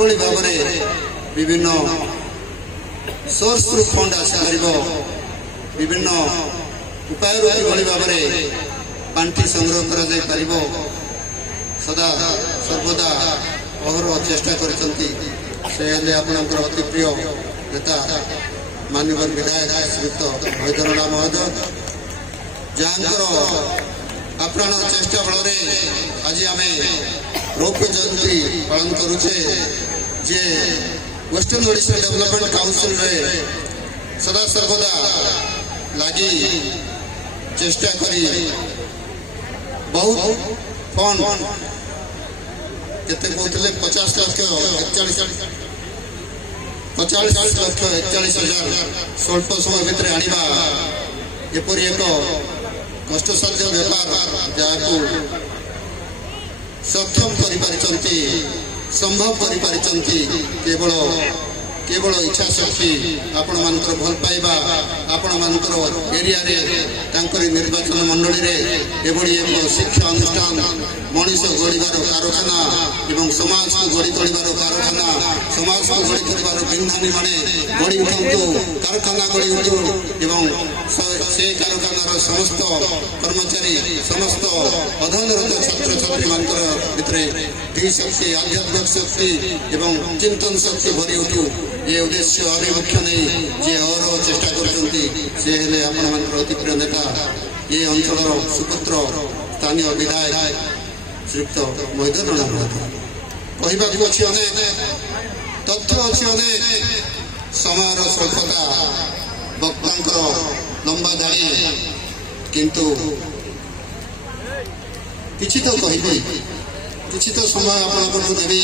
किभଳି ଭାବରେ विभिन्न सोर्स रु फंड आसीपर विभिन्न उपाय किभଳି ଭାବରେ पांठी संग्रह कर सदा सर्वदा अहरह चेष्टा कर अति प्रिय नेता माननीय विधायक श्रीयुक्त मैदरना महोदय जहाँकर आप्राण चेष्टा बल आज आम रौप्य जयंती पालन करुचे जे वेस्टर्न ओडिशा डेवलपमेंट काउंसिल रे सदा सर्वदा लगी चेष्टा करी बहुत फंड केते कहते 50 लाख 41,41,000 स्वल्प समय भितर आनिबा एपरी एक कष्टसाध्य व्यापार जहाँ सक्षम करिपारिचंती संभव करिपारिचंती केवल केवल इच्छा शक्ति आपण मानकर भल पाइबा आपण मानकर एरिया रे तांकरी निर्वाचन मंडली रे एभली एक शिक्षा अनुष्ठान मनीष गढ़िबार कारखाना एवं समाज को गढ़ी तोड़िबार कारखाना समाज को गढ़ी तोड़िबार बिंधानी माने गढ़ी उठंतु कारखाना गढ़ी उठु एवं से कारखानार समस्त कर्मचारी समस्त अध्ययनरत छात्र छात्री मानकर भितरे धी शक्ति आध्यात्मिक शक्ति एवं चिंतन शक्ति भरी उठु ये उद्देश्य अभिमुख्य नहीं जे और चेष्टा कर अति प्रिय नेता ये अंचल सुपुत्र स्थानीय विधायक श्रीयुक्त मैदरना महोदय कहवाक अच्छी अनेक तथ्य अच्छी अनेक समय स्वल्पता वक्ता लंबा धाड़ी किंतु किछि तो कहबी किछि तो समय आपन देवी।